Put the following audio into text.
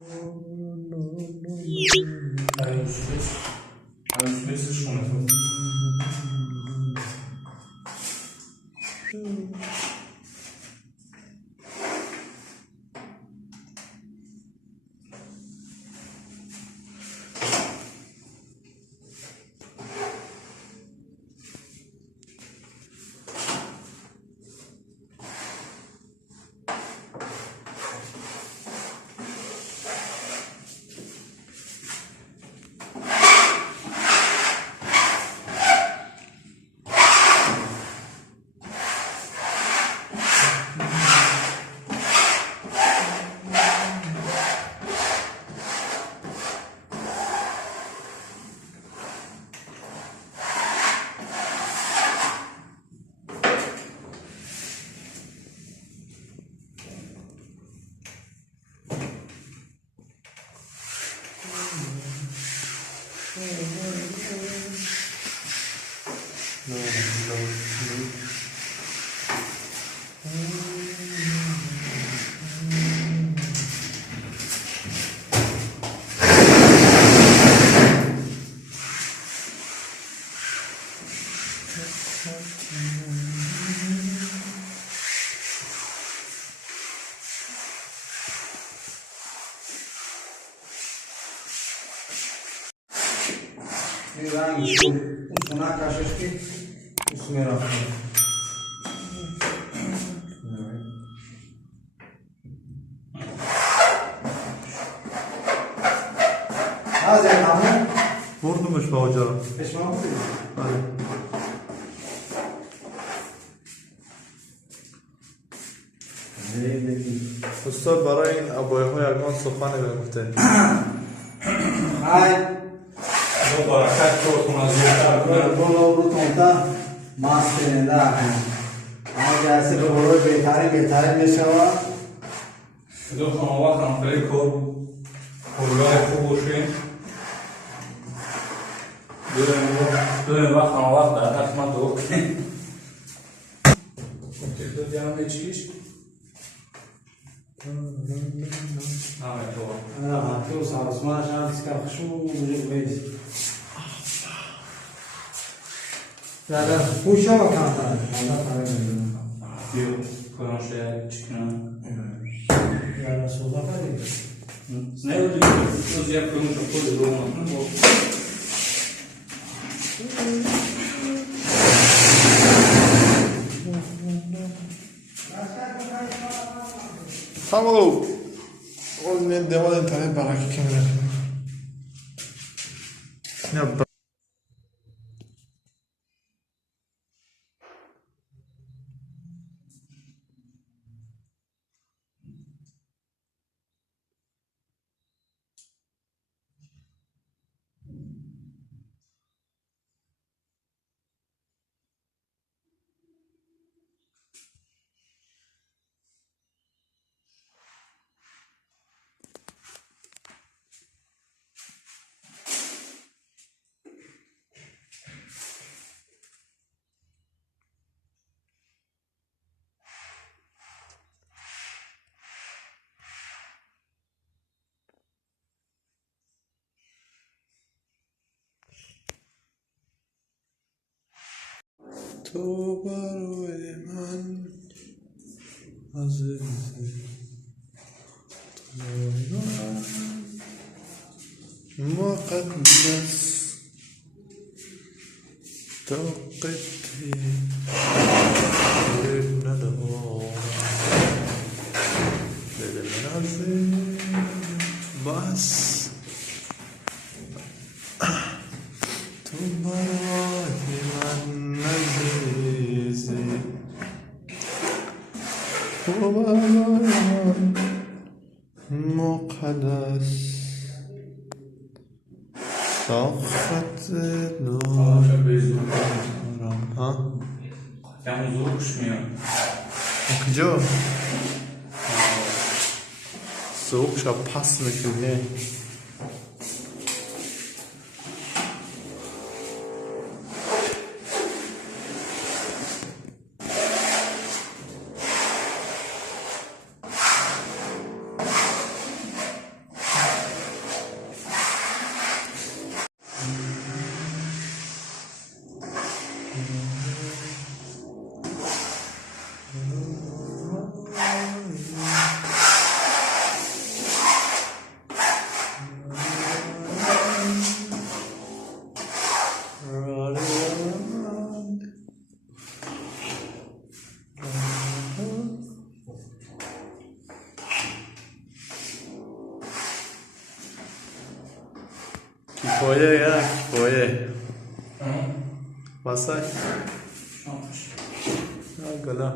Aí os preços como सोना काशेश की उसमें रखो आज है नाम है Vurdumuş babacanım. पेशवा होती है Hadi. Ustad برای این ابایهای ارمان سخنی بگفته. Hi do barakat to maziyat बोलो रुतोंता मास नेदा है आज ऐसे बोलो बेतारे में शवा do xanava xanfari ko xulay خوب باشه دو وقت خانوات در حتما دو تو جمعه چیش؟ نامه تو انا هاتيو سارسمان شان سكاخشو مجيب بيس لا لا خوشا وكانتا انا فاهم دیو کنشه چکنه يا رسول الله فادي نه ولی تو زیاد کنشه خود رو مطمئن Tamam. O zaman devam edelim tabii barak kemere. Ya تو برای من عزیزی مقدس طاقتي ندارم دل عزیز بس تو برای من عزیزی تو برای من مقدس طاقت ندارم ها Yalnız zor uçmuyor. کجا؟ سوق شب پس میکنه کفایه یا کفایه Tamam. واسه Şantaj. گلا